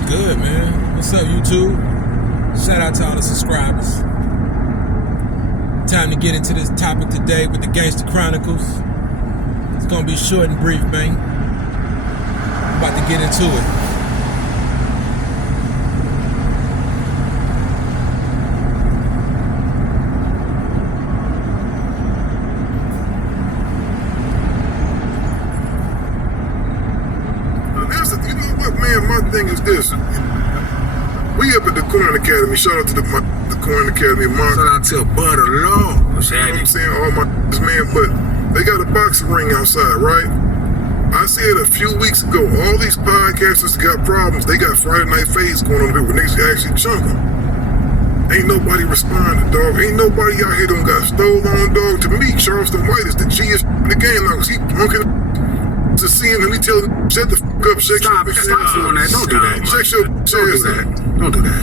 What's good, man? What's up, YouTube? Shout out to all the subscribers. Time to get into this topic today with the Gangster Chronicles. It's gonna be short and brief, man. I'm about to get into it. My thing is this. We up at the Corn Academy. Shout out to the Corn Academy. Mark. Shout out to Butter Law. You know what I'm saying? All my man, but they got a boxing ring outside, right? I said a few weeks ago, all these podcasters got problems. They got Friday Night Phase going on there where niggas actually chunking. Ain't nobody responding, dog. Ain't nobody out here done got stole on, dog. To me, Charleston White is the G's in the game now. He punking to seeing him, he telling him, shut the fuck up, shake stop doing that. Don't do that. Shake your chest. Don't do that.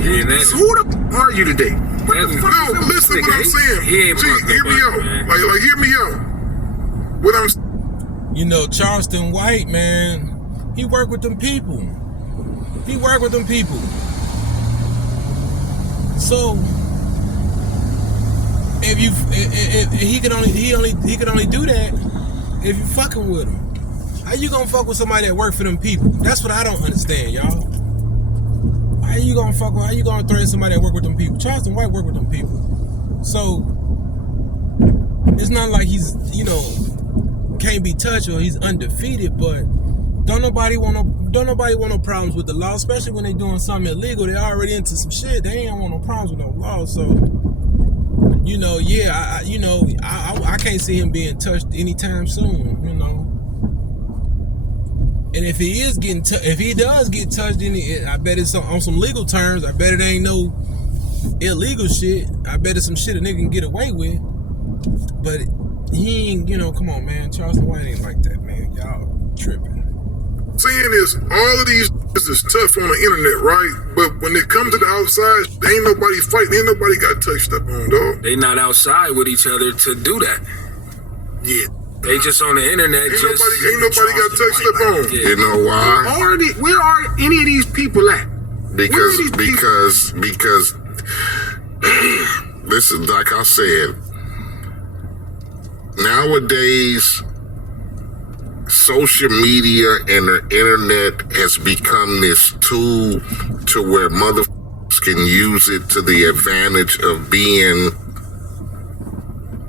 Yeah, that's who the f are you today? What the fuck? No, listen to what I'm saying. Hear me out. Like, hear me out. What I'm. You know, Charleston White, man, he work with them people. He work with them people. So if he could only do that if you fucking with him. How you gonna fuck with somebody that work for them people? That's what I don't understand, y'all. How you gonna threaten somebody that work with them people? Charleston White work with them people. So it's not like he's, can't be touched or he's undefeated, but don't nobody want no problems with the law, especially when they doing something illegal. They already into some shit. They ain't want no problems with no law. So I can't see him being touched anytime soon, And if he is if he does get touched, I bet it's on some legal terms. I bet it ain't no illegal shit. I bet it's some shit a nigga can get away with. But he ain't, come on, man. Charleston White ain't like that, man. Y'all tripping. Saying is, all of these is tough on the internet, right? But when it comes to the outside, ain't nobody fighting. Ain't nobody got touched up on, dog. They not outside with each other to do that. Yeah. They just on the internet. Ain't nobody got touched up on. Yeah. You know why? Where are any of these people at? Because this is like I said. Nowadays, social media and the internet has become this tool to where motherfuckers can use it to the advantage of being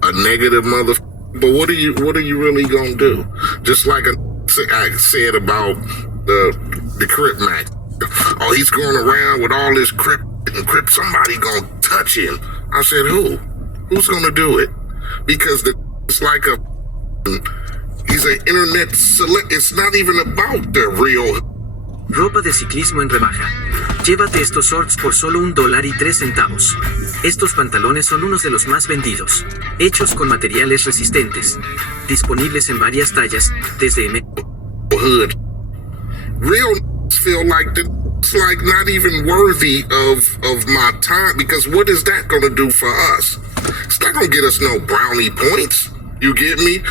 a negative motherfucker. But what are you really gonna do? Just like I said about the Crip Mac. Oh, he's going around with all this Crip and Crip. Somebody gonna touch him. I said, who? Who's gonna do it? Because it's like he's an internet select. It's not even about the real. Ropa de ciclismo en rebaja. Llévate estos shorts por solo $1.03. Estos pantalones son unos de los más vendidos. Hechos con materiales resistentes. Disponibles en varias tallas, desde Hood. Real feel like it's like not even worthy of my time, because what is that gonna do for us? It's not gonna get us no brownie points. You get me?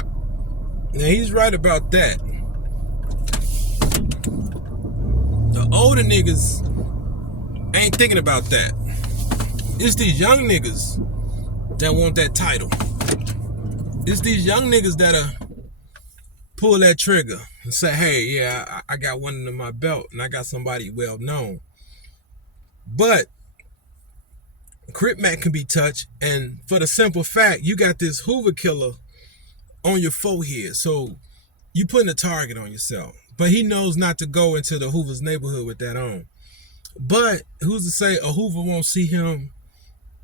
Now he's right about that. The older niggas ain't thinking about that. It's these young niggas that want that title. It's these young niggas that'll pull that trigger and say, hey, yeah, I got one under my belt and I got somebody well known. But Crip Mac can be touched, and for the simple fact, you got this Hoover killer on your forehead. So you putting a target on yourself. But he knows not to go into the Hoover's neighborhood with that on. But who's to say a Hoover won't see him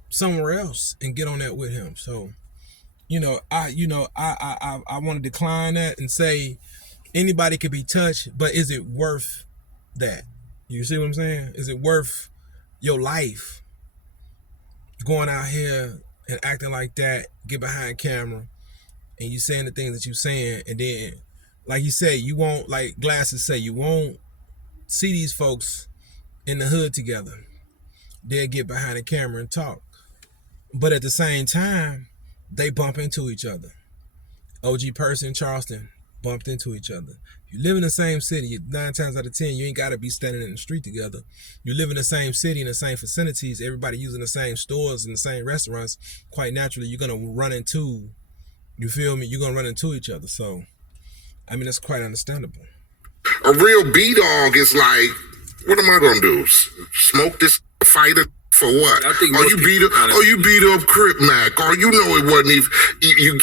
somewhere else and get on that with him? So, I want to decline that and say anybody could be touched, but is it worth that? You see what I'm saying? Is it worth your life going out here and acting like that, get behind camera, and you saying the things that you saying, and then, like you said, you won't, like Glasses say, you won't see these folks in the hood together. They'll get behind the camera and talk. But at the same time, they bump into each other. OG Person, Charleston, bumped into each other. You live in the same city, 9 times out of 10, you ain't got to be standing in the street together. You live in the same city, in the same vicinities, everybody using the same stores and the same restaurants. Quite naturally, you're going to run into, you feel me? You're going to run into each other. So, I mean, that's quite understandable. A real B-dog is like, what am I going to do? Smoke this fighter for what? I think Oh, you beat up Crip Mac. Or you know it wasn't even,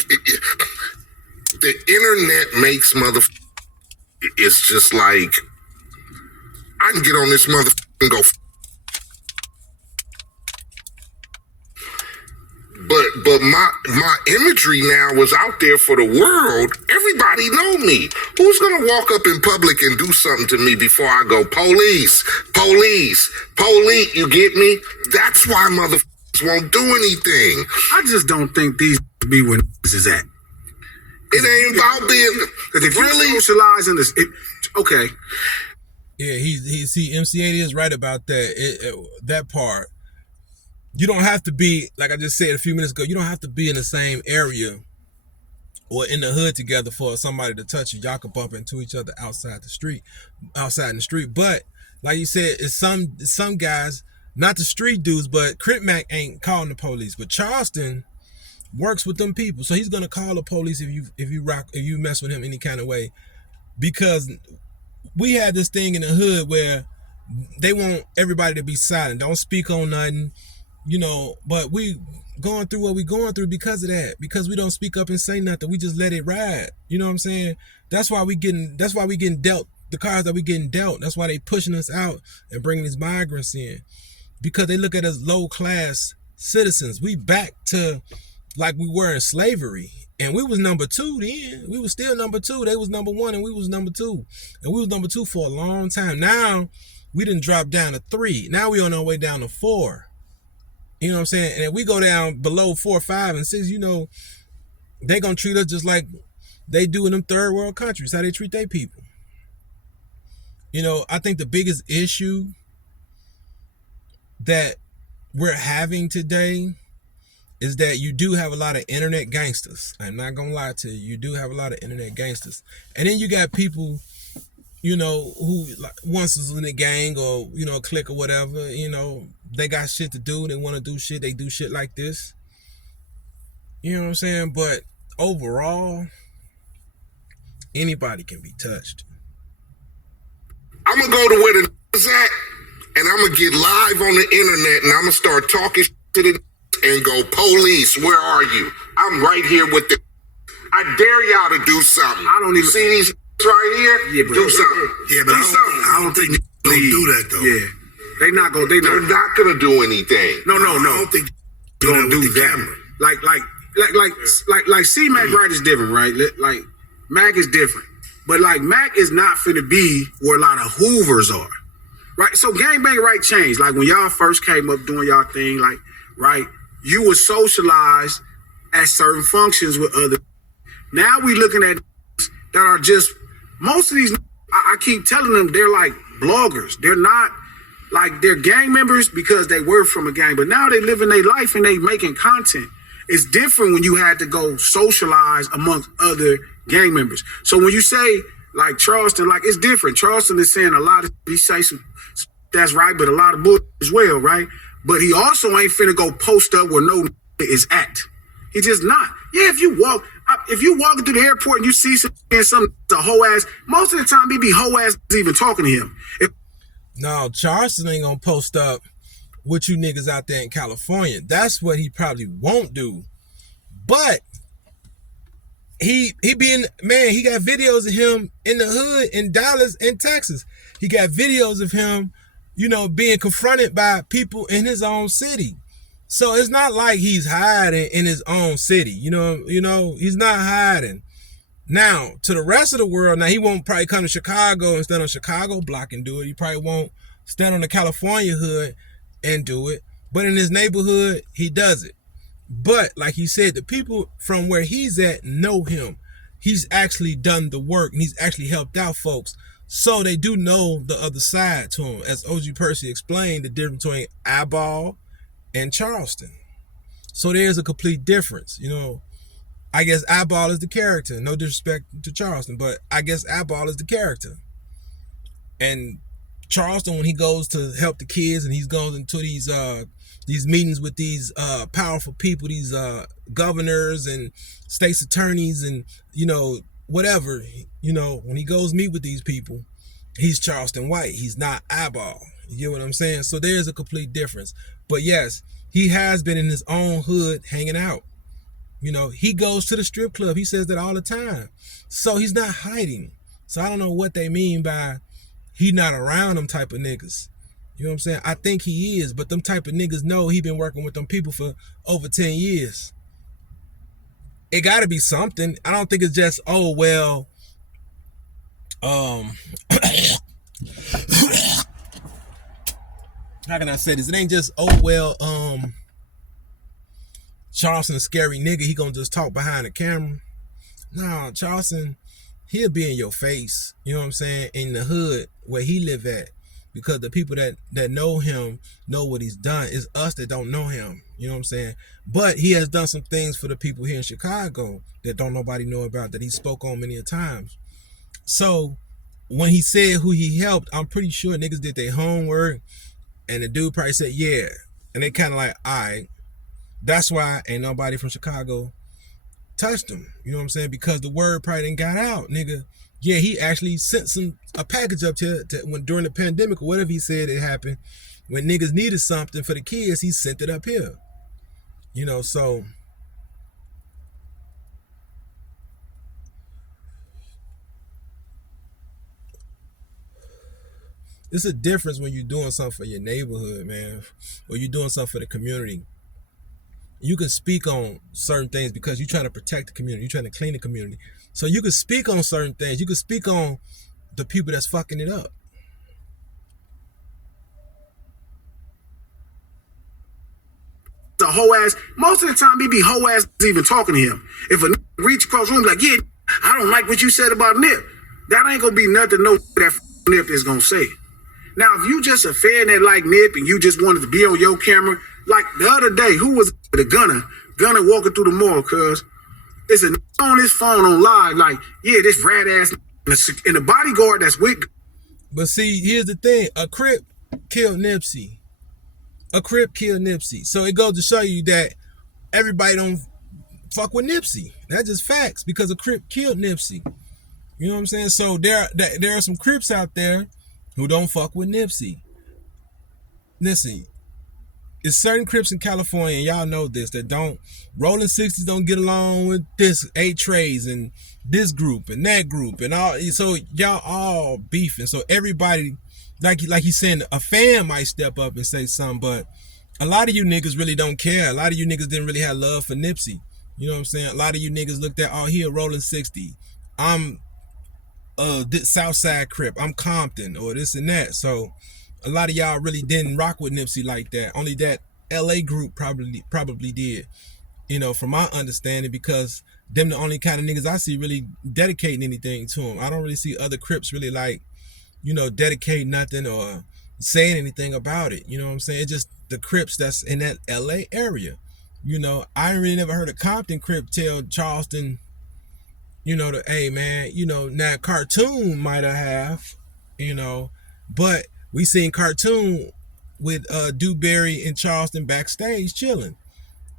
the internet makes it's just like, I can get on this and go. But my imagery now was out there for the world. Everybody know me. Who's gonna walk up in public and do something to me before I go, police, police, police, you get me? That's why motherfuckers won't do anything. I just don't think these be where is at. It ain't about being, because if really you socialize in this, okay. Yeah, he see MC80 is right about that. That part. You don't have to be, like I just said a few minutes ago, you don't have to be in the same area or in the hood together for somebody to touch you. Y'all can bump into each other outside in the street. But like you said, it's some guys, not the street dudes, but Crip Mac ain't calling the police. But Charleston works with them people, so he's gonna call the police if you mess with him any kind of way, because we had this thing in the hood where they want everybody to be silent, don't speak on nothing, you know. But we going through what we going through because of that, because we don't speak up and say nothing. We just let it ride. You know what I'm saying? That's why we getting dealt the cards that we getting dealt. That's why they pushing us out and bringing these migrants in, because they look at us low class citizens. We back to like we were in slavery, and we was number 2 then. We was still number 2. They was number 1 and we was number 2, and we was number 2 for a long time. Now we didn't drop down to 3. Now we on our way down to 4. You know what I'm saying? And if we go down below 4, 5, and 6, you know, they gonna treat us just like they do in them third world countries, how they treat their people. You know, I think the biggest issue that we're having today is that you do have a lot of internet gangsters. I'm not gonna lie to you. You do have a lot of internet gangsters. And then you got people, you know, who like, once was in a gang or, you know, a clique or whatever, you know, they got shit to do. They want to do shit. They do shit like this. You know what I'm saying? But overall, anybody can be touched. I'm gonna go to where the is at, and I'm gonna get live on the internet, and I'm gonna start talking to the and go, police, where are you? I'm right here with the. I dare y'all to do something. I don't even see these right here. Yeah, but do something. Yeah, but I don't think they gonna do that though. Yeah, they're not gonna do anything. No. I don't think they're gonna do that. Like C-Mac right is different, right? Like Mac is different, but like Mac is not finna be where a lot of Hoovers are, right? So gangbang right changed. Like when y'all first came up doing y'all thing, like right, you were socialized at certain functions with other. Now we looking at that are just most of these. I keep telling them they're like bloggers. They're not like they're gang members because they were from a gang, but now they living their life and they making content. It's different when you had to go socialize amongst other gang members. So when you say like Charleston, like it's different. Charleston is saying a lot of, he say some, that's right, but a lot of bull as well, right? But he also ain't finna go post up where no is at. He just not. Yeah, if you walking through the airport and you see some a hoe ass, most of the time he be hoe ass even talking to him. No, Charleston ain't gonna post up with you niggas out there in California. That's what he probably won't do. But he being, man, he got videos of him in the hood in Dallas in Texas. He got videos of him, you know, being confronted by people in his own city. So it's not like he's hiding in his own city. You know, he's not hiding. Now, to the rest of the world, now he won't probably come to Chicago and stand on Chicago block and do it. He probably won't stand on the California hood and do it. But in his neighborhood, he does it. But like he said, the people from where he's at know him. He's actually done the work and he's actually helped out folks. So they do know the other side to him. As OG Percy explained, the difference between Eyeball and Charleston. So there's a complete difference. You know, I guess Eyeball is the character. No disrespect to Charleston, but I guess Eyeball is the character. And Charleston, when he goes to help the kids and he's going into these meetings with these powerful people, these governors and state's attorneys and, whatever, when he goes meet with these people, he's Charleston White. He's not Eyeball. You get what I'm saying? So there's a complete difference. But yes, he has been in his own hood hanging out. He goes to the strip club. He says that all the time. So he's not hiding. So I don't know what they mean by he not around them type of niggas. You know what I'm saying? I think he is, but them type of niggas know he been working with them people for over 10 years. It got to be something. I don't think it's just, oh, well, how can I say this? It ain't just, oh, well, Charleston a scary nigga. He gonna just talk behind the camera. Nah, Charleston, he'll be in your face. You know what I'm saying? In the hood where he live at. Because the people that know him know what he's done. It's us that don't know him. You know what I'm saying? But he has done some things for the people here in Chicago that don't nobody know about, that he spoke on many a times. So when he said who he helped, I'm pretty sure niggas did their homework. And the dude probably said, yeah. And they kind of like, all right. That's why ain't nobody from Chicago touched him. You know what I'm saying? Because the word probably didn't got out, nigga. Yeah, he actually sent a package up to when during the pandemic or whatever he said it happened. When niggas needed something for the kids, he sent it up here. So it's a difference when you're doing something for your neighborhood, man, or you're doing something for the community. You can speak on certain things because you're trying to protect the community. You're trying to clean the community. So you can speak on certain things. You can speak on the people that's fucking it up. The whole ass, most of the time he be whole ass even talking to him. If a reach across the room like, yeah, I don't like what you said about Nip. That ain't gonna be nothing no that Nip is gonna say. Now, if you just a fan that like Nip and you just wanted to be on your camera, like the other day, who was the gunner walking through the mall, cuz it's a on his phone on live, like, yeah, this rat ass and the bodyguard that's with. But see, here's the thing. A Crip killed Nipsey. So it goes to show you that everybody don't fuck with Nipsey. That's just facts because a Crip killed Nipsey. You know what I'm saying? So there are some Crips out there who don't fuck with Nipsey. Listen, it's certain Crips in California, and y'all know this, that don't, Rolling 60s don't get along with this 8 Trays and this group and that group and all. So y'all all beefing. So everybody, like he's saying, a fan might step up and say something, but a lot of you niggas really don't care. A lot of you niggas didn't really have love for Nipsey. You know what I'm saying? A lot of you niggas looked at, oh, he a Rolling 60. I'm this Southside Crip. I'm Compton or this and that. So a lot of y'all really didn't rock with Nipsey like that. Only that LA group probably did. From my understanding, because them the only kind of niggas I see really dedicating anything to him. I don't really see other Crips really like, dedicating nothing or saying anything about it. You know what I'm saying? It's just the Crips that's in that LA area. I really never heard a Compton Crip tell Charleston, hey man, now Cartoon might have, but we seen Cartoon with Dewberry in Charleston backstage chilling.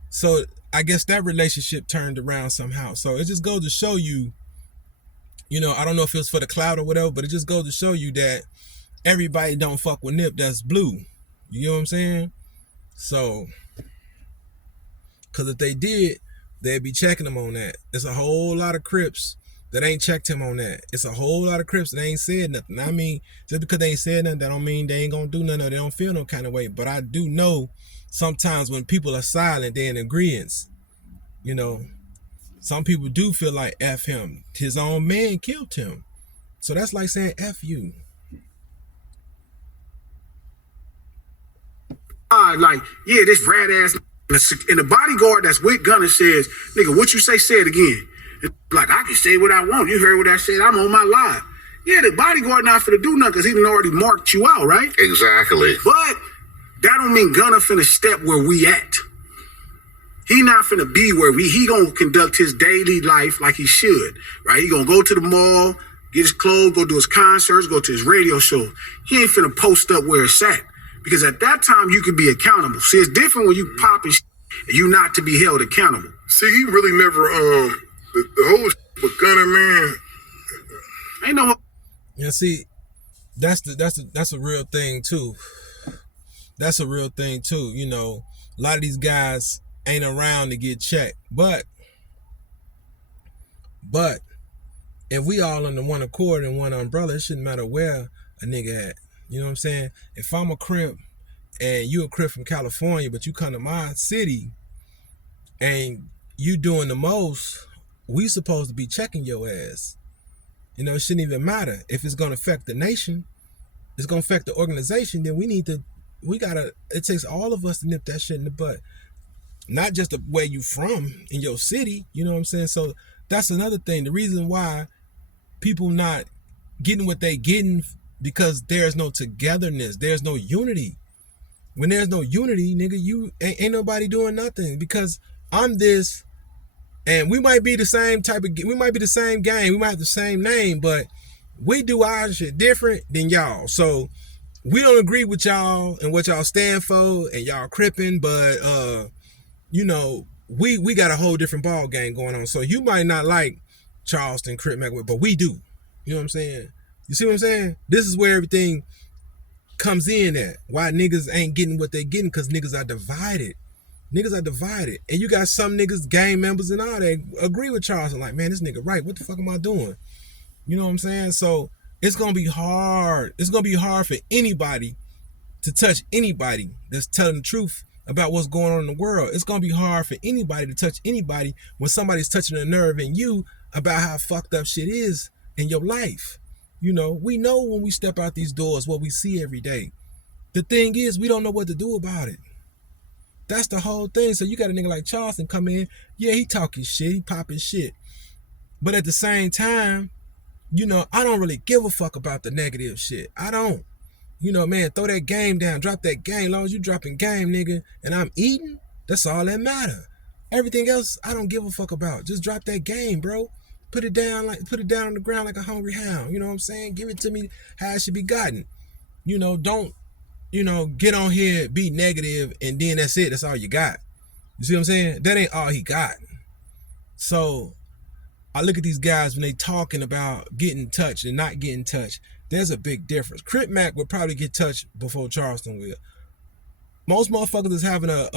So I guess that relationship turned around somehow. So it just goes to show you, I don't know if it was for the clout or whatever, but it just goes to show you that everybody don't fuck with Nip that's blue. You know what I'm saying? So, because if they did, they'd be checking him on that. There's a whole lot of Crips that ain't checked him on that. It's a whole lot of Crips that ain't said nothing. I mean, just because they ain't said nothing, that don't mean they ain't gonna do nothing or they don't feel no kind of way. But I do know sometimes when people are silent, they're in agreement. Some people do feel like F him. His own man killed him. So that's like saying F you. Like, yeah, this rat ass and the bodyguard that's with Gunner says, nigga, what you say it again. Like, I can say what I want. You heard what I said. I'm on my live. Yeah, the bodyguard not finna do nothing because he done already marked you out, right? Exactly. But that don't mean Gunner finna step where we at. He not finna be where he gonna conduct his daily life like he should, right? He gonna go to the mall, get his clothes, go do his concerts, go to his radio show. He ain't finna post up where it's at. Because at that time, you can be accountable. See, it's different when you popping and you not to be held accountable. See, he really never, the whole with Gunner, man. Ain't no... Yeah, see, that's a real thing too. That's a real thing too. You know, a lot of these guys ain't around to get checked. But if we all under one accord and one umbrella, it shouldn't matter where a nigga at. You know what I'm saying? If I'm a Crip and you a Crip from California, but you come to my city and you doing the most, we supposed to be checking your ass. You know, it shouldn't even matter. If it's gonna affect the nation, it's gonna affect the organization, then it takes all of us to nip that shit in the butt. Not just the where you from in your city, you know what I'm saying? So that's another thing. The reason why people not getting what they getting, because there's no togetherness, there's no unity. When there's no unity, nigga, you ain't nobody doing nothing. Because I'm this, and we might be the same type of, we might be the same gang, we might have the same name, but we do our shit different than y'all. So we don't agree with y'all and what y'all stand for, and y'all cripping, but you know, we got a whole different ball game going on. So you might not like Charleston, Crip, McEhit, but we do. You know what I'm saying? You see what I'm saying? This is where everything comes in at. Why niggas ain't getting what they getting, because niggas are divided. Niggas are divided. And you got some niggas, gang members and all that, agree with Charleston. Like, man, this nigga right. What the fuck am I doing? You know what I'm saying? So it's going to be hard. It's going to be hard for anybody to touch anybody that's telling the truth about what's going on in the world. It's going to be hard for anybody to touch anybody when somebody's touching a nerve in you about how fucked up shit is in your life. You know, we know when we step out these doors what we see every day. The thing is, we don't know what to do about it. That's the whole thing. So you got a nigga like Charleston come in, yeah, he talking shit, he popping shit. But at the same time, you know, I don't really give a fuck about the negative shit. I don't. You know, man, throw that game down, drop that game. As long as you dropping game, nigga, and I'm eating, that's all that matter. Everything else, I don't give a fuck about. Just drop that game, bro. Put it down on the ground like a hungry hound. You know what I'm saying? Give it to me how it should be gotten. You know, don't, you know, get on here, be negative, and then that's it. That's all you got. You see what I'm saying? That ain't all he got. So I look at these guys when they talking about getting touched and not getting touched. There's a big difference. Crip Mac would probably get touched before Charleston will. Most motherfuckers is having a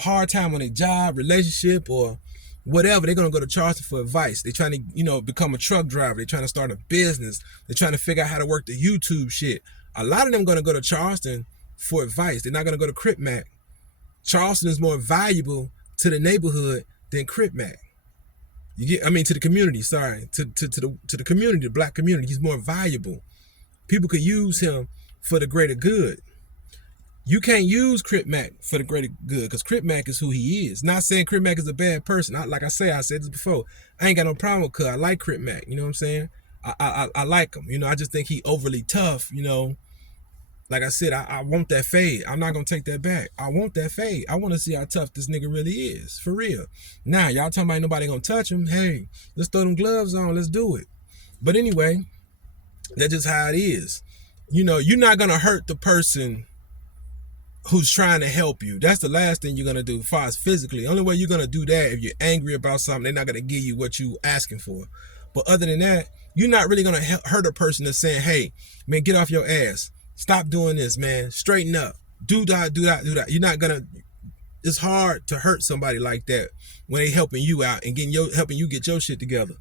hard time on their job, relationship, or whatever. They're gonna go to Charleston for advice. They're trying to, you know, become a truck driver. They're trying to start a business. They're trying to figure out how to work the YouTube shit. A lot of them gonna go to Charleston for advice. They're not gonna go to Crip Mac. Charleston is more valuable to the neighborhood than Crip Mac. You get, I mean, to the community. Sorry, to the community, the black community. He's more valuable. People could use him for the greater good. You can't use Crip Mac for the greater good, because Crip Mac is who he is. Not saying Crip Mac is a bad person. I said this before. I ain't got no problem with Cuz. I like Crip Mac. You know what I'm saying? I like him. You know, I just think he overly tough. You know, like I said, I want that fade. I'm not gonna take that back. I want that fade. I want to see how tough this nigga really is, for real. Now, y'all talking about ain't nobody gonna touch him. Hey, let's throw them gloves on. Let's do it. But anyway, that's just how it is. You know, you're not gonna hurt the person who's trying to help you. That's the last thing you're gonna do as far as physically. The only way you're gonna do that if you're angry about something, they're not gonna give you what you asking for. But other than that, you're not really gonna hurt a person that's saying, hey, man, get off your ass. Stop doing this, man. Straighten up. Do that. You're not gonna, it's hard to hurt somebody like that when they helping you out and helping you get your shit together.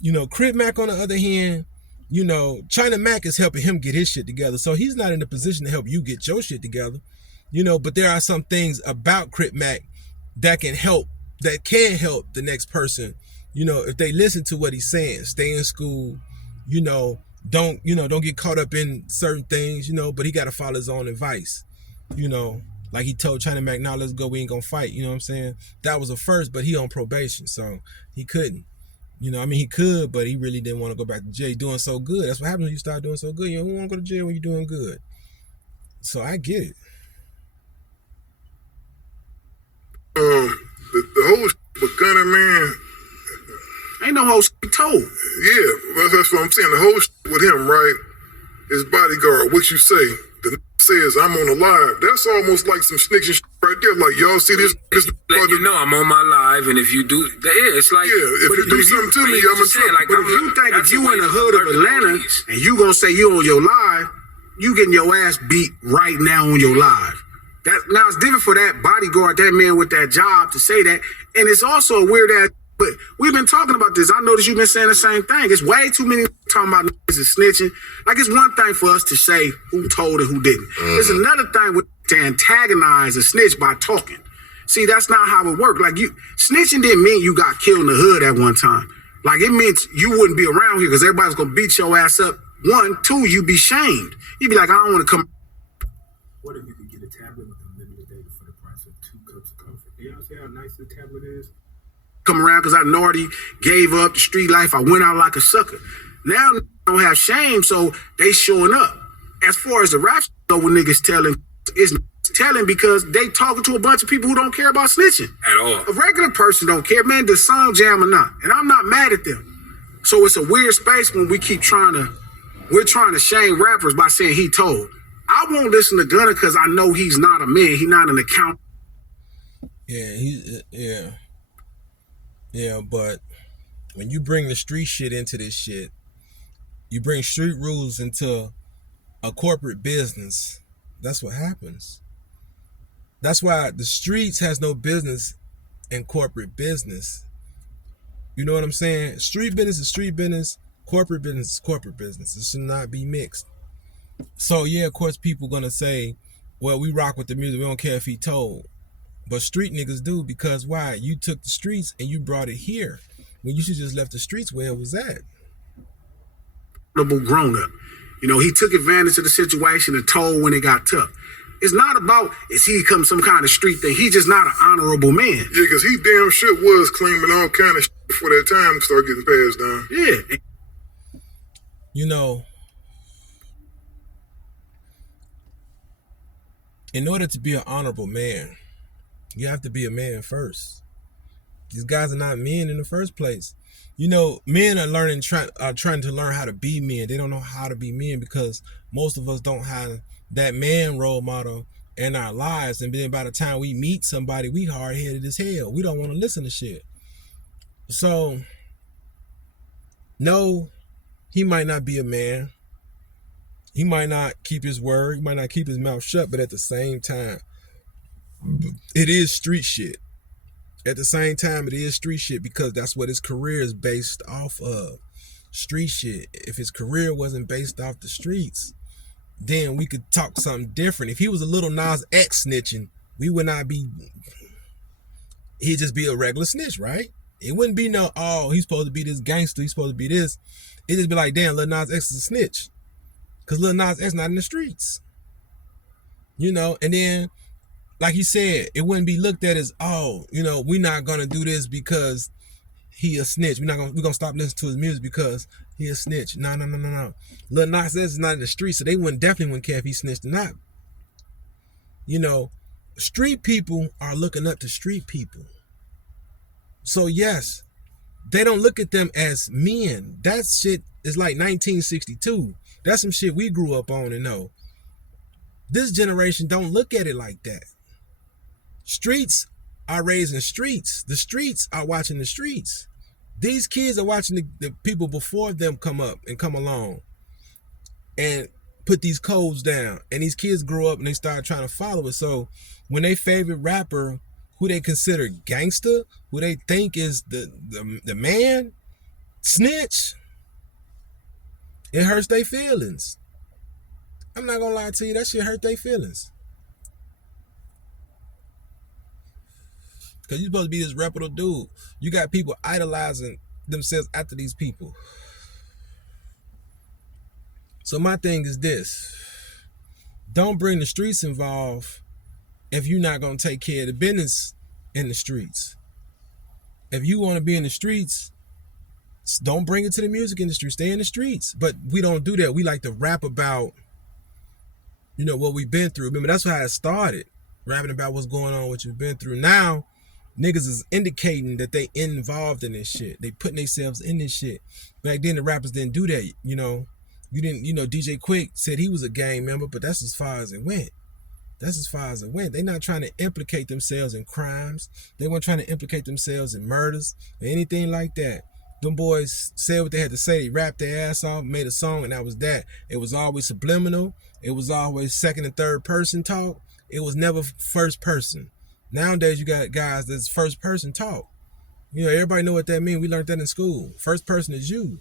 You know, Crip Mac on the other hand, you know, China Mac is helping him get his shit together. So he's not in a position to help you get your shit together. You know, but there are some things about Crip Mac that can help the next person. You know, if they listen to what he's saying, stay in school, you know, don't get caught up in certain things, you know, but he got to follow his own advice. You know, like he told China Mac, nah, let's go, we ain't gonna fight. You know what I'm saying? That was a first, but he on probation, so he couldn't. You know, I mean, he could, but he really didn't want to go back to jail. Doing so good. That's what happens when you start doing so good. You know, who want to go to jail when you're doing good? So I get it. The whole but Gunner, man. Ain't no whole told. Yeah, that's what I'm saying. The whole with him, right? His bodyguard, what you say? The says I'm on the live. That's almost like some snitching right there. Like y'all see this? Let you know I'm on my live, and if you do, it's like if you do something to me, I'm in trouble. Like, but if you think if you in the hood of Atlanta and you gonna say you on your live, you getting your ass beat right now on your live. That now it's different for that bodyguard, that man with that job to say that, and it's also a weird ass. But we've been talking about this. I noticed you've been saying the same thing. It's way too many talking about niggas and snitching. Like, it's one thing for us to say who told and who didn't. It's another thing to antagonize a snitch by talking. See, that's not how it works. Like, snitching didn't mean you got killed in the hood at one time. Like, it meant you wouldn't be around here because everybody's going to beat your ass up. 1, 2, you'd be shamed. You'd be like, I don't want to come. What if you could get a tablet with unlimited data for the price of 2 cups of coffee? You know how nice the tablet is? Come around because I already gave up the street life. I went out like a sucker. Now I don't have shame, so they showing up. As far as the rap go with niggas telling, it's telling because they talking to a bunch of people who don't care about snitching. At all. A regular person don't care, man, the song jam or not. And I'm not mad at them. So it's a weird space when we're trying to shame rappers by saying he told. I won't listen to Gunna because I know he's not a man. He's not an account. Yeah, but when you bring the street shit into this shit, you bring street rules into a corporate business. That's what happens. That's why the streets has no business in corporate business. You know what I'm saying? Street business is street business. Corporate business is corporate business. It should not be mixed. So yeah, of course, people gonna say, well, we rock with the music. We don't care if he told. But street niggas do, because why? You took the streets and you brought it here when you should just left the streets where it was at. Grown up. You know, he took advantage of the situation and told when it got tough. It's not about, is he come some kind of street thing? He just not an honorable man. Yeah, because he damn sure was claiming all kind of shit before that time started getting passed down. Yeah. You know, in order to be an honorable man, you have to be a man first. These guys are not men in the first place. You know, men are trying to learn how to be men. They don't know how to be men because most of us don't have that man role model in our lives. And then by the time we meet somebody, we hard-headed as hell. We don't want to listen to shit. So, no, he might not be a man. He might not keep his word. He might not keep his mouth shut. But at the same time, it is street shit. At the same time, it is street shit because that's what his career is based off of. Street shit. If his career wasn't based off the streets, then we could talk something different. If he was a little Nas X snitching, we would not be, he'd just be a regular snitch, right? It wouldn't be no, oh, he's supposed to be this gangster, he's supposed to be this. It'd just be like, damn, Lil Nas X is a snitch. Because Lil Nas X not in the streets. You know, and then, like he said, it wouldn't be looked at as, oh, you know, we're not gonna do this because he a snitch. We're gonna stop listening to his music because he a snitch. No. Lil Nas X is not in the streets, so they definitely wouldn't care if he snitched or not. You know, street people are looking up to street people. So yes, they don't look at them as men. That shit is like 1962. That's some shit we grew up on and know. This generation don't look at it like that. Streets are raising streets. The streets are watching the streets. These kids are watching the people before them come up and come along and put these codes down. And these kids grow up and they start trying to follow it. So when they favorite rapper, who they consider gangster, who they think is the man, snitch, it hurts their feelings. I'm not gonna lie to you, that shit hurt their feelings. Because you're supposed to be this reputable dude. You got people idolizing themselves after these people. So my thing is this. Don't bring the streets involved if you're not going to take care of the business in the streets. If you want to be in the streets, don't bring it to the music industry. Stay in the streets. But we don't do that. We like to rap about, what we've been through. Remember, that's how it started. Rapping about what's going on, what you've been through. Now, Niggas is indicating that they involved in this shit. They putting themselves in this shit. Back then the rappers didn't do that, you know. You didn't, you know, DJ Quick said he was a gang member, but that's as far as it went. That's as far as it went. They're not trying to implicate themselves in crimes. They weren't trying to implicate themselves in murders or anything like that. Them boys said what they had to say. They rapped their ass off, made a song, and that was that. It was always subliminal. It was always second and third person talk. It was never first person. Nowadays, you got guys that's first person talk. You know, everybody know what that means. We learned that in school. First person is you.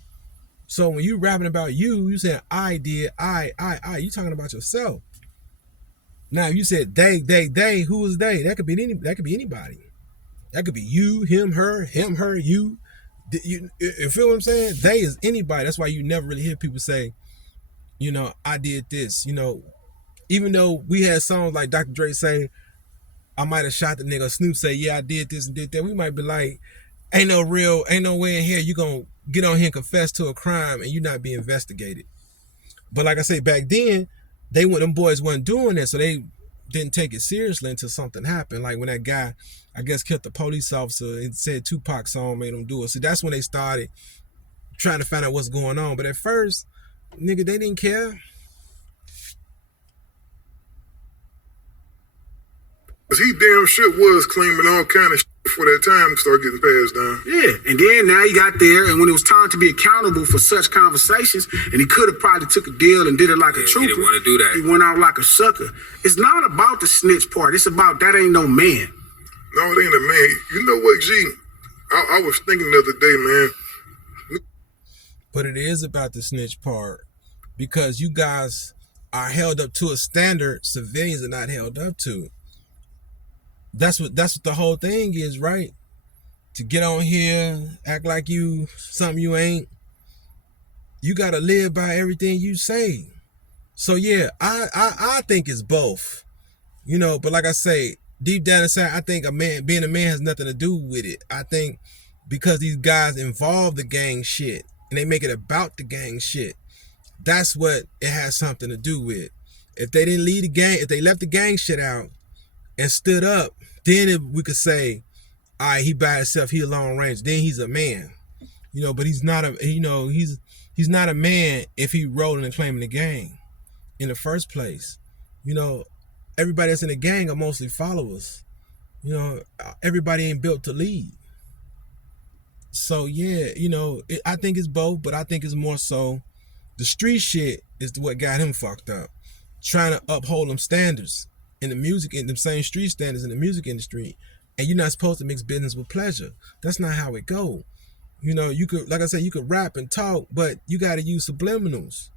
So when you rapping about you saying I did, I, you talking about yourself. Now, if you said they, who was they? That could be anybody. That could be you, him, her, you. You feel what I'm saying? They is anybody. That's why you never really hear people say, you know, I did this. You know, even though we had songs like Dr. Dre say, I might have shot the nigga. Snoop say, yeah, I did this and did that. We might be like, ain't no way in here you gonna get on here and confess to a crime and you not be investigated. But like I say, back then, them boys weren't doing that, so they didn't take it seriously until something happened. Like when that guy, I guess, killed the police officer and said Tupac's song made him do it. So that's when they started trying to find out what's going on. But at first, nigga, they didn't care. Cause he damn sure was claiming all kind of shit before that time started getting passed down. Yeah, and then now he got there, and when it was time to be accountable for such conversations, and he could have probably took a deal and did it like a trooper. He didn't want to do that. He went out like a sucker. It's not about the snitch part. It's about that ain't no man. No, it ain't a man. You know what, G? I was thinking the other day, man. But it is about the snitch part because you guys are held up to a standard civilians are not held up to. That's what the whole thing is, right? To get on here, act like you something you ain't. You gotta live by everything you say. So yeah, I think it's both. You know, but like I say, deep down inside, I think being a man has nothing to do with it. I think because these guys involve the gang shit and they make it about the gang shit, that's what it has something to do with. If they didn't leave the gang, if they left the gang shit out and stood up, then we could say, all right, he by himself, he a long range. Then he's a man, you know. But he's not a, you know, he's not a man if he rolling and claiming the gang in the first place. You know, everybody that's in the gang are mostly followers. You know, everybody ain't built to lead. So yeah, you know, I think it's both, but I think it's more so the street shit is what got him fucked up, trying to uphold them standards in the music, in the same street standards in the music industry. And you're not supposed to mix business with pleasure. That's not how it go. You know, you could, like I said, you could rap and talk, but you got to use subliminals.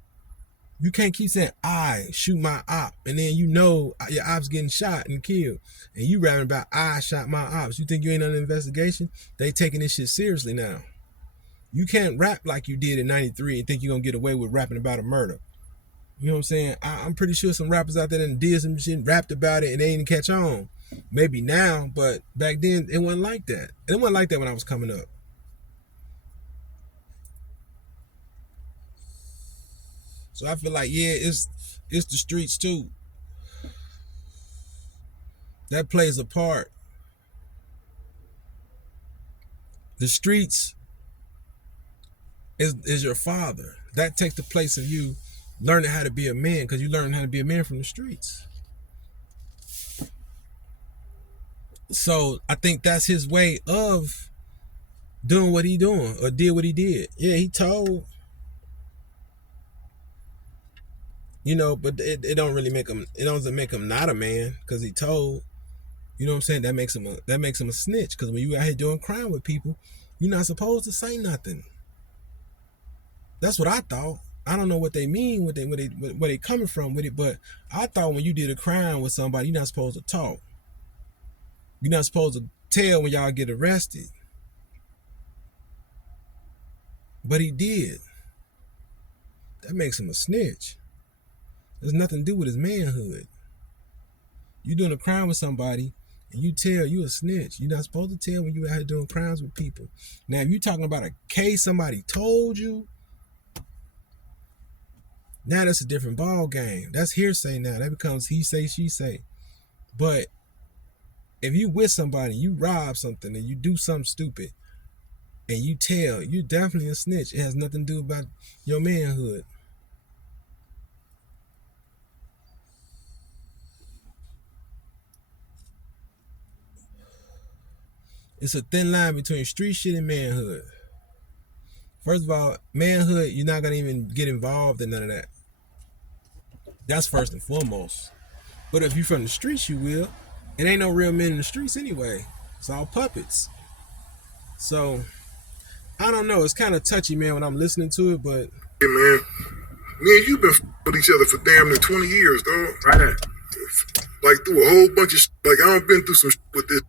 You can't keep saying, I shoot my op, and then you know your op's getting shot and killed. And you rapping about, I shot my ops. You think you ain't under investigation? They taking this shit seriously now. You can't rap like you did in 93 and think you're going to get away with rapping about a murder. You know what I'm saying? I'm pretty sure some rappers out there that did some shit, rapped about it, and they didn't catch on. Maybe now, but back then, it wasn't like that. It wasn't like that when I was coming up. So I feel like, yeah, it's the streets too. That plays a part. The streets is your father. That takes the place of you learning how to be a man, because you learn how to be a man from the streets. So I think that's his way of doing what he doing, or did what he did. Yeah, he told, you know, but it don't really make him, it doesn't make him not a man because he told. You know what I'm saying? That makes him a snitch, because when you out here doing crime with people, you're not supposed to say nothing. That's what I thought. I don't know what they mean, where they coming from with it, but I thought when you did a crime with somebody, you're not supposed to talk. You're not supposed to tell when y'all get arrested. But he did. That makes him a snitch. There's nothing to do with his manhood. You doing a crime with somebody and you tell, you a snitch. You're not supposed to tell when you out here doing crimes with people. Now, if you're talking about a case somebody told you, now that's a different ball game. That's hearsay now. That becomes he say, she say. But if you with somebody, you rob something and you do something stupid and you tell, you're definitely a snitch. It has nothing to do about your manhood. It's a thin line between street shit and manhood. First of all, manhood, you're not gonna even get involved in none of that. That's first and foremost. But if you're from the streets, you will. It ain't no real men in the streets anyway. It's all puppets. So, I don't know. It's kind of touchy, man, when I'm listening to it, but... Hey, man, me and you been with each other for damn near 20 years, dog. Right. Like, through a whole bunch of shit. Like, I done been through some shit with this.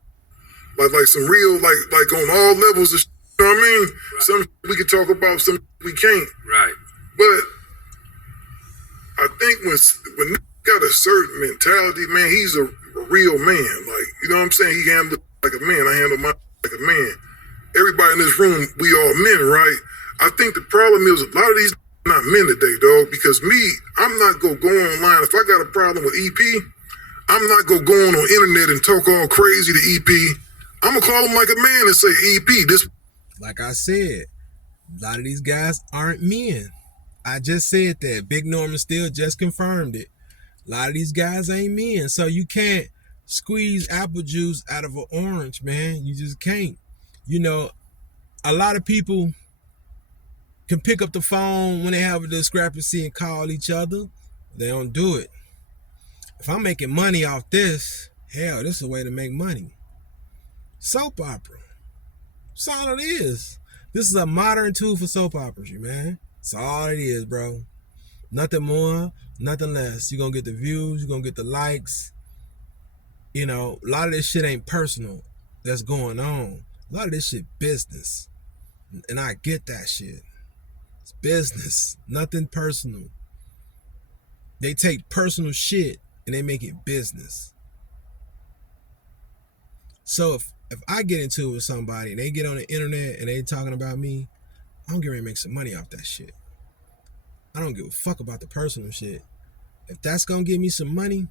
Like some real, like on all levels of shit, you know what I mean? Right. Some we can talk about, some we can't. Right. But I think when got a certain mentality, man, he's a real man. Like, you know what I'm saying? He handles like a man. I handle my like a man. Everybody in this room, we all men, right? I think the problem is a lot of these not men today, dog. Because me, I'm not gonna go online. If I got a problem with EP, I'm not gonna go on internet and talk all crazy to EP. I'm gonna call him like a man and say, EP, this. Like I said, a lot of these guys aren't men. I just said that. Big Norman still just confirmed it. A lot of these guys ain't men. So you can't squeeze apple juice out of an orange, man. You just can't. You know, a lot of people can pick up the phone when they have a discrepancy and call each other. They don't do it. If I'm making money off this, hell, this is a way to make money. Soap opera. That's all it is. This is a modern tool for soap operas, man. That's all it is, bro. Nothing more, nothing less. You're going to get the views. You're going to get the likes. You know, a lot of this shit ain't personal that's going on. A lot of this shit business. And I get that shit. It's business. Nothing personal. They take personal shit and they make it business. So if I get into it with somebody and they get on the internet and they talking about me, I'm getting ready to make some money off that shit. I don't give a fuck about the personal shit. If that's gonna give me some money,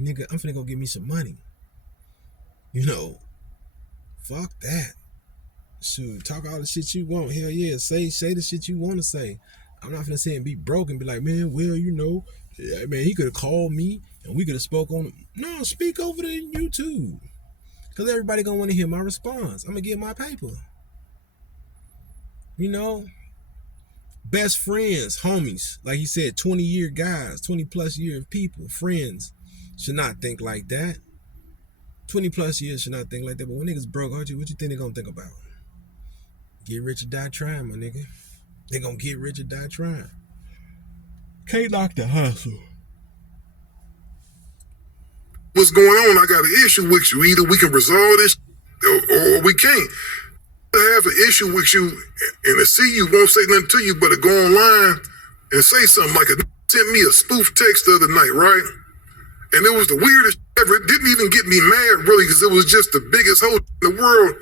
nigga, I'm finna go get me some money. You know, fuck that. Shoot, talk all the shit you want. Hell yeah, say the shit you want to say. I'm not finna sit and be broke and be like, man, well, you know, yeah, man, he could have called me and we could have spoke on it. No, speak over to YouTube. Because everybody gonna want to hear my response. I'm gonna get my paper. You know, best friends, homies, like he said, 20-year guys, 20+ year people, friends should not think like that. 20+ years should not think like that. But when niggas broke, what you think they gonna think about? Get rich or die trying, my nigga. They gonna get rich or die trying. Can't knock the hustle. What's going on? I got an issue with you. Either we can resolve this or we can't. I have an issue with you and to see you won't say nothing to you but to go online and say something like sent me a spoof text the other night, right? And it was the weirdest ever. It didn't even get me mad really because it was just the biggest hoe in the world.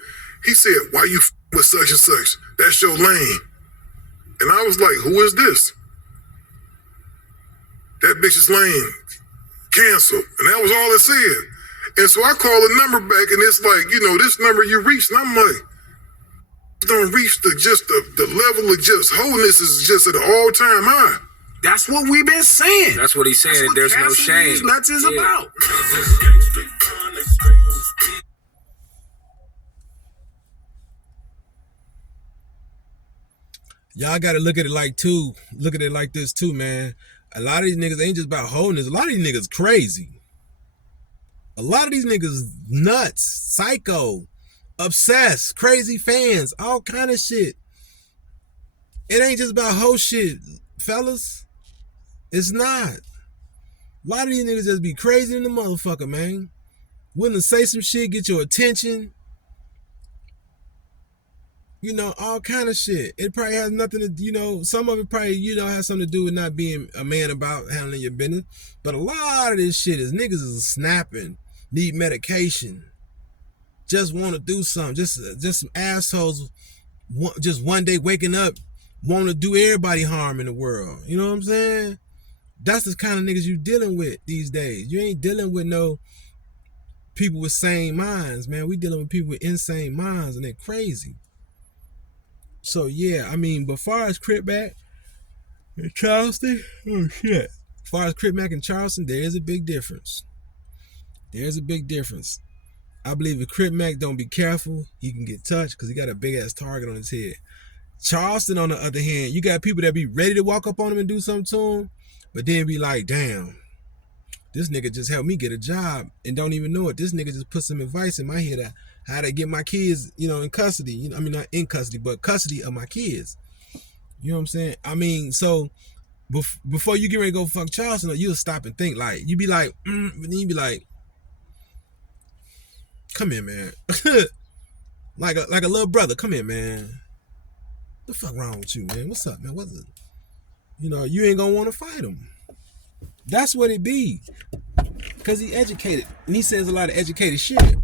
He said, why you with such and such? That's your lane. And I was like, who is this? That bitch's lane. Cancel. And that was all it said. And so I call a number back and it's like, you know, this number you reached. And I'm like, don't reach the level of just wholeness is just at an all-time high. That's what we've been saying. That's what he's saying. That there's no shame. These nuts is about. Y'all gotta look at it like this too, man. A lot of these niggas ain't just about wholeness. A lot of these niggas crazy. A lot of these niggas nuts, psycho, obsessed, crazy fans, all kind of shit. It ain't just about hoe shit, fellas. It's not. A lot of these niggas just be crazy in the motherfucker, man. Willing to say some shit, get your attention. You know, all kind of shit. It probably has nothing to, you know, some of it probably, you know, has something to do with not being a man about handling your business. But a lot of this shit is niggas is snapping, need medication, just want to do something. Just some assholes, just one day waking up, want to do everybody harm in the world. You know what I'm saying? That's the kind of niggas you dealing with these days. You ain't dealing with no people with sane minds, man. We dealing with people with insane minds, and they're crazy. So yeah, I mean, but far as Crip back in Charleston, oh shit. As far as Crip Mac in Charleston, there is a big difference. There's a big difference. I believe if Crip Mac don't be careful, he can get touched because he got a big ass target on his head. Charleston, on the other hand, you got people that be ready to walk up on him and do something to him, but then be like, damn, this nigga just helped me get a job and don't even know it. This nigga just put some advice in my head how to get my kids, in custody. I mean, not in custody, but custody of my kids. You know what I'm saying? I mean, so before you get ready to go fuck Charleston, you'll stop and think. Like, you be like, but then you be like, come here, man. like a little brother. Come here, man. What the fuck wrong with you, man? What's up, man? What's it? You ain't gonna want to fight him. That's what it be. Cause he educated. And he says a lot of educated shit.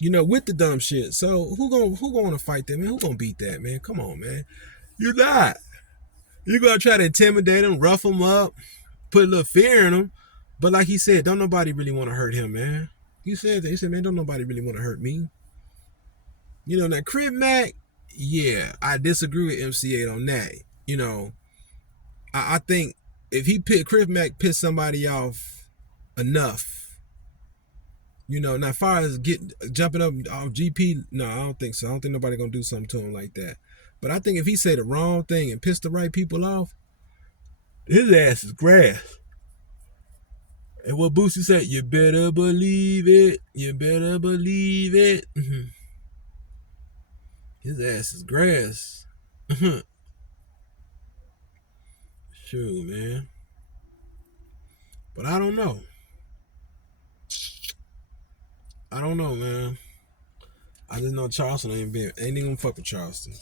With the dumb shit. So who gonna fight that, man? Who gonna beat that, man? Come on, man. You're not. You're gonna try to intimidate him, rough him up, put a little fear in him. But like he said, don't nobody really want to hurt him, man. He said that. He said, man, don't nobody really want to hurt me. Now Crip Mac, yeah, I disagree with MC8 on that. I think if Crip Mac pissed somebody off enough, now as far as jumping up off GP, no, I don't think so. I don't think nobody gonna do something to him like that. But I think if he said the wrong thing and pissed the right people off, his ass is grass. And what Boosie said, you better believe it. You better believe it. His ass is grass. Sure, man. But I don't know. I don't know, man. I just know Charleston ain't gonna fuck with Charleston.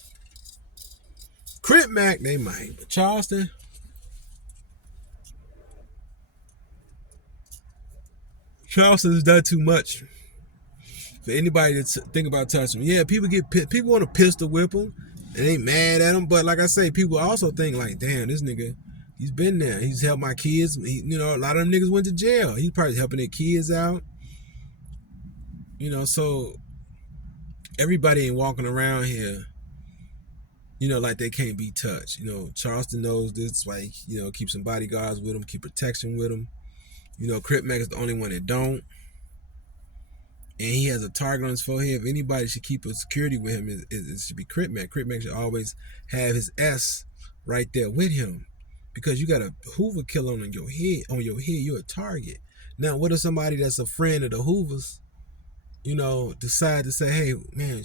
Crip Mac, they might, but Charleston, Charleston's done too much for anybody to think about touching him. Yeah, people want to pistol whip him and ain't mad at him, but like I say, people also think like, damn, this nigga, he's been there. He's helped my kids. A lot of them niggas went to jail. He's probably helping their kids out. So everybody ain't walking around here, like they can't be touched. Charleston knows this, like, keep some bodyguards with him, keep protection with him. Crip Mac is the only one that don't. And he has a target on his forehead. If anybody should keep a security with him, it should be Crip Mac. Crip Mac should always have his S right there with him. Because you got a Hoover killer on your head, you're a target. Now, what if somebody that's a friend of the Hoovers, decide to say, hey, man,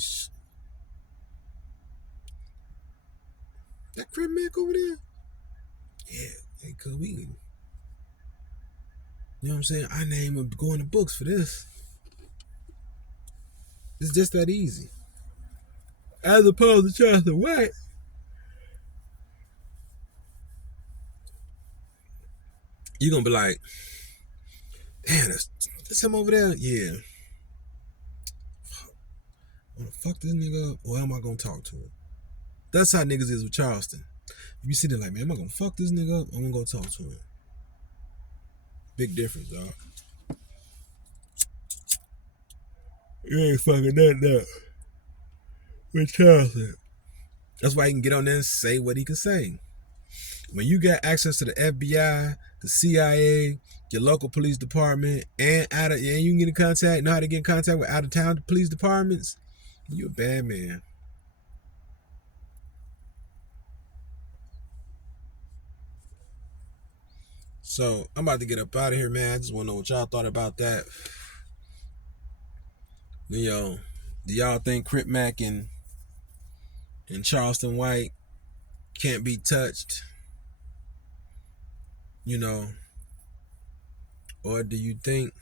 that Crip Mac over there? Yeah, because we, you know what I'm saying? Our name would go in the books for this. It's just that easy. As opposed to Charleston White. You're going to be like, damn, that's him over there? Yeah. I'm going to fuck this nigga up, or am I going to talk to him? That's how niggas is with Charleston. If you sit there like, man, am I going to fuck this nigga up, or am I going to talk to him? Big difference, dog. You ain't fucking nothing up with Charleston. That's why he can get on there and say what he can say. When you got access to the FBI, the CIA, your local police department, and you can know how to get in contact with out-of-town police departments, you're a bad man. So I'm about to get up out of here, man. I just want to know what y'all thought about that. Do y'all think Crip Mac and Charleston White can't be touched? Or do you think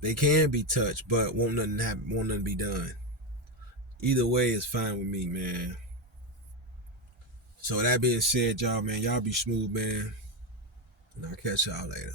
they can be touched, but won't nothing be done? Either way is fine with me, man. So that being said, y'all, man, y'all be smooth, man. And I'll catch y'all later.